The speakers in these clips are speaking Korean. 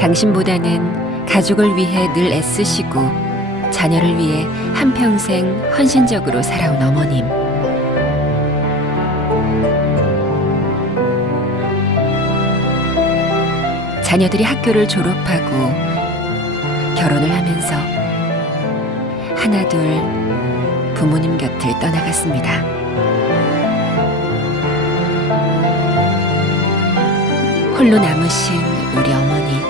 당신보다는 가족을 위해 늘 애쓰시고 자녀를 위해 한평생 헌신적으로 살아온 어머님. 자녀들이 학교를 졸업하고 결혼을 하면서 하나둘 부모님 곁을 떠나갔습니다. 홀로 남으신 우리 어머니.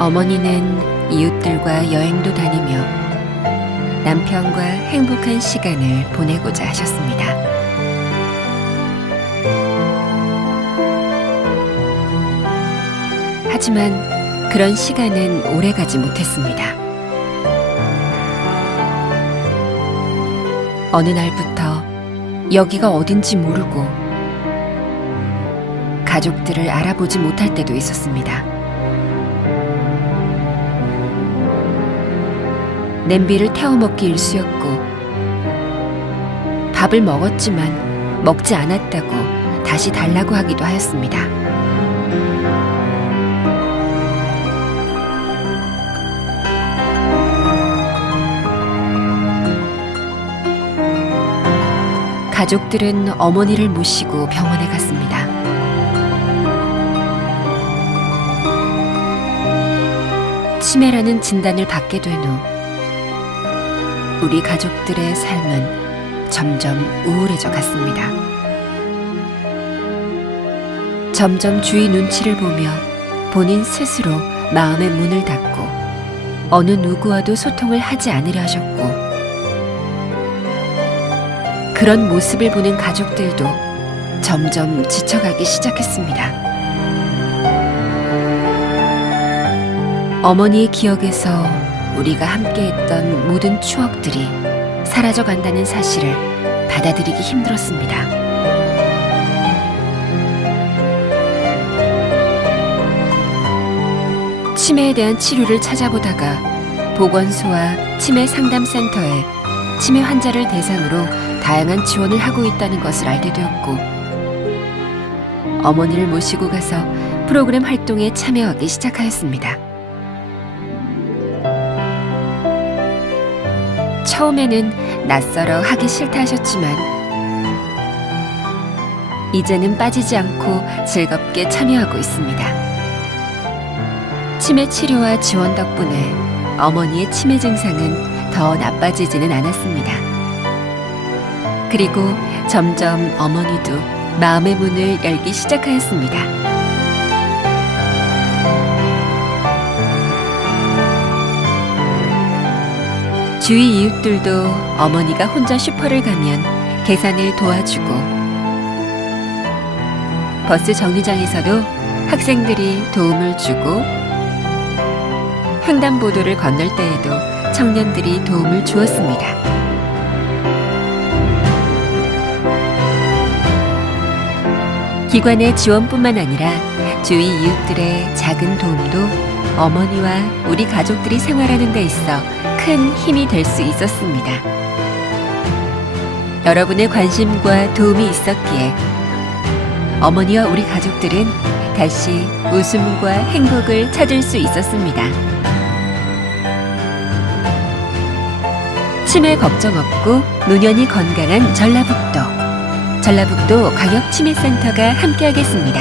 어머니는 이웃들과 여행도 다니며 남편과 행복한 시간을 보내고자 하셨습니다. 하지만 그런 시간은 오래 가지 못했습니다. 어느 날부터 여기가 어딘지 모르고 가족들을 알아보지 못할 때도 있었습니다. 냄비를 태워 먹기 일쑤였고 밥을 먹었지만 먹지 않았다고 다시 달라고 하기도 하였습니다. 가족들은 어머니를 모시고 병원에 갔습니다. 치매라는 진단을 받게 된 후 우리 가족들의 삶은 점점 우울해져 갔습니다. 점점 주위 눈치를 보며 본인 스스로 마음의 문을 닫고 어느 누구와도 소통을 하지 않으려 하셨고 그런 모습을 보는 가족들도 점점 지쳐가기 시작했습니다. 어머니의 기억에서 우리가 함께했던 모든 추억들이 사라져 간다는 사실을 받아들이기 힘들었습니다. 치매에 대한 치료를 찾아보다가 보건소와 치매 상담센터에 치매 환자를 대상으로 다양한 지원을 하고 있다는 것을 알게 되었고 어머니를 모시고 가서 프로그램 활동에 참여하기 시작하였습니다. 처음에는 낯설어 하기 싫다 하셨지만 이제는 빠지지 않고 즐겁게 참여하고 있습니다. 치매 치료와 지원 덕분에 어머니의 치매 증상은 더 나빠지지는 않았습니다. 그리고 점점 어머니도 마음의 문을 열기 시작하였습니다. 주위 이웃들도 어머니가 혼자 슈퍼를 가면 계산을 도와주고 버스 정류장에서도 학생들이 도움을 주고 횡단보도를 건널 때에도 청년들이 도움을 주었습니다. 기관의 지원뿐만 아니라 주위 이웃들의 작은 도움도 어머니와 우리 가족들이 생활하는 데 있어 큰 힘이 될 수 있었습니다. 여러분의 관심과 도움이 있었기에 어머니와 우리 가족들은 다시 웃음과 행복을 찾을 수 있었습니다. 치매 걱정 없고 노년이 건강한 전라북도. 전라북도 광역치매센터가 함께하겠습니다.